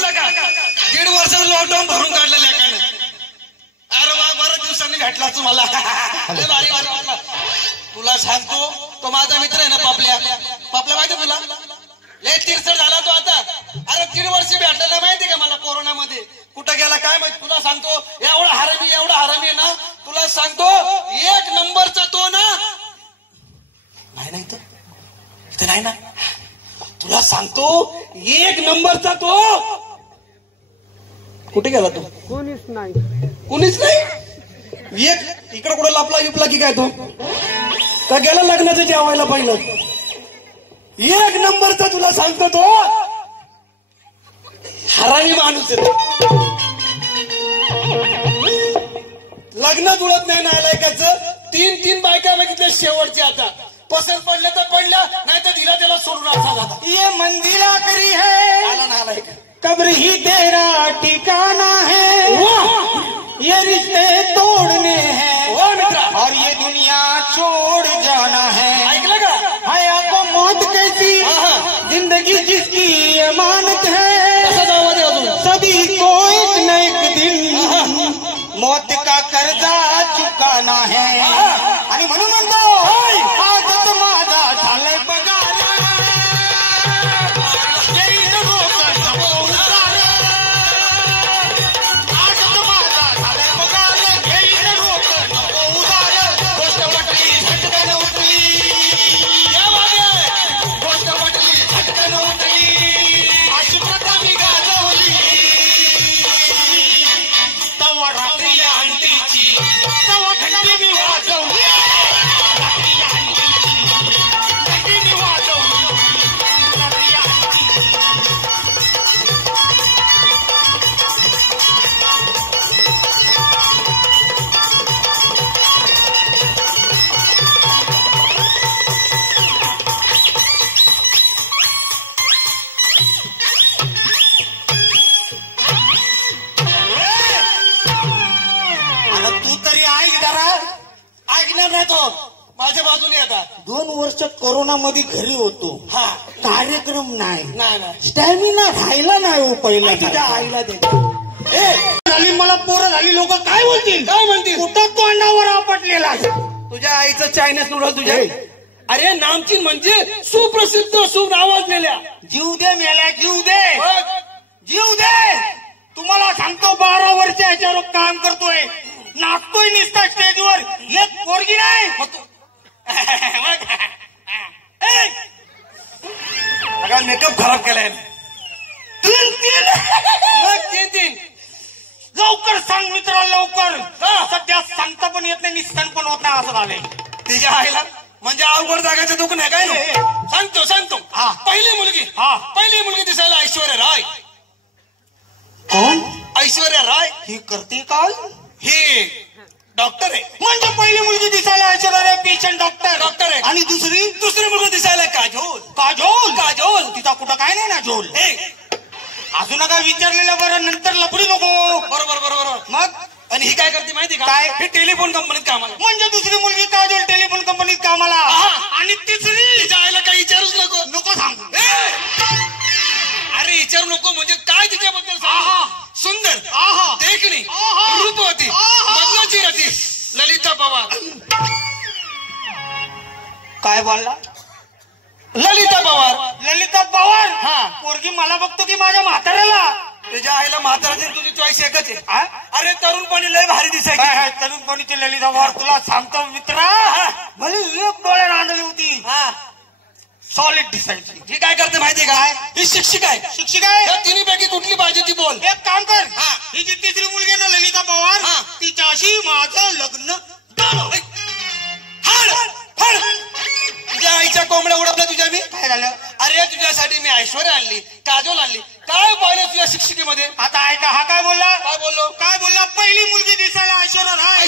बघितलं का 1.5 वर्षाचं लॉकडाऊन भरून काढलं लेकाने. अरे वा बऱ्याच दिवसांनी भेटला तुम्हाला. लय भारी वाटला. तुला सांगतो तो माझा मित्र आहे ना पापल्या माहिती तुला लय तिरसट झाला तो आता. अरे 1.5 वर्ष भेटला नाही माहिती का मला कोरोनामध्ये. कुठं गेला काय माहिती. तुला सांगतो एवढा हरामी आहे ना. तुला सांगतो 1 नंबरचा तो ना नाही तर नाही ना. तुला सांगतो 1 नंबरचा तो. कुठे गेला तो. कोणीच नाही. एक इकडे कुठे लपला की काय तो का गेला लग्नाचं जेवायला पाहिलं. 1 नंबरचा तुला सांगतो तो हरामी माणूस आहे. लग्न जुळत नाही नालायकाचं. 3 बायका बघितल्या शेवटची आता. पसंत पडल्या तर पडल्या नाही तर दिला त्याला सोडून असा जाता. ये मंदिरा करी है नालायक. कब्र ही तेरा ठिकाना है. ये रिश्ते तोड़ने हैं और ये दुनिया छोड़ जाना है. ऐकलं का. हया को मौत कैसी जिंदगी जिसकी अमानत है. सभी को एक न एक दिन मौत का कर्जा चुकाना है. आणि म्हणून म्हणतो आजच माझा झालंय पगार. माझ्या बाजूने आता 2 वर्ष कोरोनामध्ये घरी होतो. हा कार्यक्रम नाही स्टॅमिना राहिला नाही हो पहिला. तुझ्या आईला दे. झाली मला पोरं झाली. लोक काय म्हणतील कुठं तोंडावर आपटलेला. तुझ्या आईचं चायनीज नूडल्स तुझ्या. अरे नामचीन म्हणजे सुप्रसिद्ध सुनावाजलेल्या. जीव दे मेल्या जीव दे. तुम्हाला सांगतो 12 वर्ष याच्यावर काम करतोय. नाचतोय निसता स्टेजवर. एक पोरगी नाही. मेकअप खराब केलाय. 3 लवकर सांग मित्रा लवकर. सध्या सांगता पण येत नाही निस्थान पण होत नाही असं झालंय. तिच्या आईला म्हणजे अवघड जागाचं दुःख नाही काय. सांगतो पहिली मुलगी दिसायला ऐश्वर्या राय. कोण ऐश्वर्या राय. ही करते काय. ही डॉक्टर आहे. म्हणजे पहिली मुलगी दिसायला ऐश्वर्या पेशंट डॉक्टर आहे. आणि दुसरी मुलगी दिसायला काजोल. तिचा कुठं काय नाही ना झोल. अजून काय विचारलेलं बरं नंतर लपडी नको. बरोबर मग आणि ही काय करते माहिती का. काय. हे टेलिफोन कंपनीत कामाला. म्हणजे दुसरी मुलगी काजोल टेलिफोन कंपनीत कामाला. आणि तिसरी तिच्या आईला काही विचारूच नको सांगू. अरे विचारू नको म्हणजे काय तिच्याबद्दल. सुंदर देखणी रूपवती मग्नाची रती ललिता पवार. काय बोलला. ललिता पवार. हा पोरगी मला बघतो की माझ्या म्हाताऱ्याला. तुझ्या आईला म्हाताऱ्याची तुझी चॉईस एकच आहे. अरे तरुणपणी लय भारी दिसायची. तरुणपणीची ललिता पवार. तुला सांगतो मित्रा भले एक डोळ्या रांधली होती. सॉलिड दिसायची. ही काय करते माहितीये काय. ही शिक्षिका आहे. या तिन्हीपैकी कुठली पाहिजे ती बोल. एक काम कर. ही जी तिसरी मुलगी ना ललिता पवार तिच्याशी माझं लग्न. तुझ्या आईच्या कोंबड्या उडवल्या तुझ्या मी. काय झालं. अरे तुझ्यासाठी मी ऐश्वर्या आणली काजोल आणली. काय पाहिलं तुझ्या शिक्षिकेमध्ये. आता ऐका हा काय बोलला. काय बोललो. पहिली मुलगी दिसायला ऐश्वर्या राय.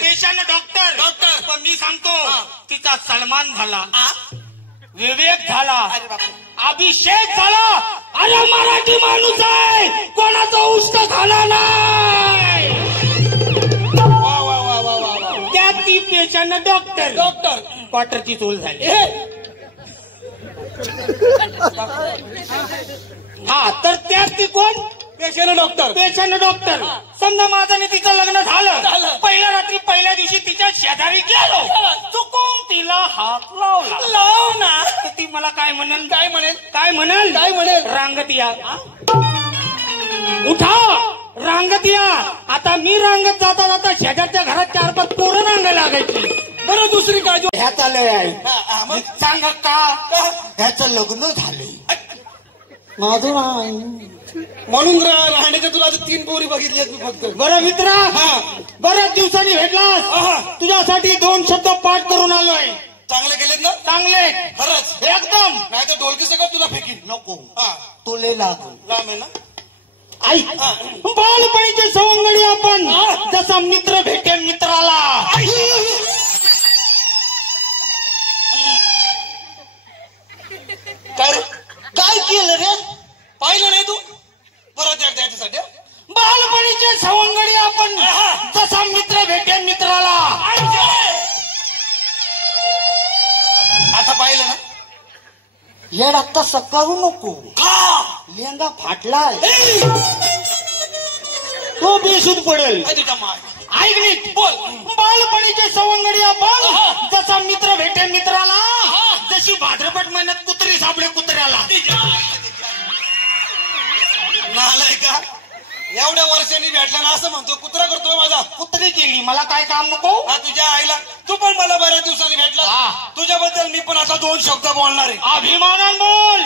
पेशानं डॉक्टर. पण मी सांगतो तिचा सलमान झाला. विवेक झाला. अभिषेक झाला. अरे मराठी माणूस आहे कोणाचा उष्ट झाला नाही. त्यात ती पेशानं डॉक्टर क्वार्टरची चूल झाली. हा तर त्यात ती कोण पेशंट डॉक्टर. Patient doctor. समजा माझं आणि तिचं लग्न झालं. पहिल्या रात्री पहिल्या दिवशी तिच्या शेजारी गेलो, चुकून तिला हात लावला. लाव ना. तर ती मला काय म्हणेल? काय म्हणेल? काय म्हणेल? काय म्हणेल? रांगत या. उठा, रांगत या. आता मी रांगत जाता जाता शेजारच्या घरात 4-5 पोरं रांगा लागायची. बरं दुसरी काय? ह्यात आलंय आहे. मग सांग का ह्याचं लग्न झालंय. माझं नाही म्हणून राहण्याच्या तुला 3 पोरी बघितली मी फक्त. बरं मित्रा, बऱ्याच दिवसांनी भेटलास. तुझ्यासाठी 2 शब्द पाठ करून आलोय. चांगले केलेत ना? चांगले खरंच एकदम. नाही तर ढोलकी सगळं तुला फेकीन. नको तुले लागून. लांब आहे ना? आई बालपणीचे सवंगडी आपण जसा मित्र भेटेल मित्राला. काय केलं रे? पाहिलं नाही तू? परत एकदा याच्यासाठी. बालपणीचे सवंगडी आपण जसा मित्र भेटेल मित्राला. आता पाहिलं ना? येड आत्ता सकाळू नको. लेंगा फाटलाय, तो बेशुद्ध पडेल. तुझ्या माय ऐक नीट बोल. बालपणीचे सवंगडी आपण जसा मित्र भेटेल मित्राला, जशी भाद्रपद महिन्यात कुत्री सापडे कुत्र्याला. नालाय का? एवढ्या वर्षांनी भेटला ना असं म्हणतो कुत्रा करतोय माझा. कुत्री केली, मला काय काम नको. हा तुझ्या आईला. तू पण मला बऱ्याच दिवसांनी भेटला. तुझ्याबद्दल मी पण आता 2 शब्द बोलणार आहे. अभिमानान बोल.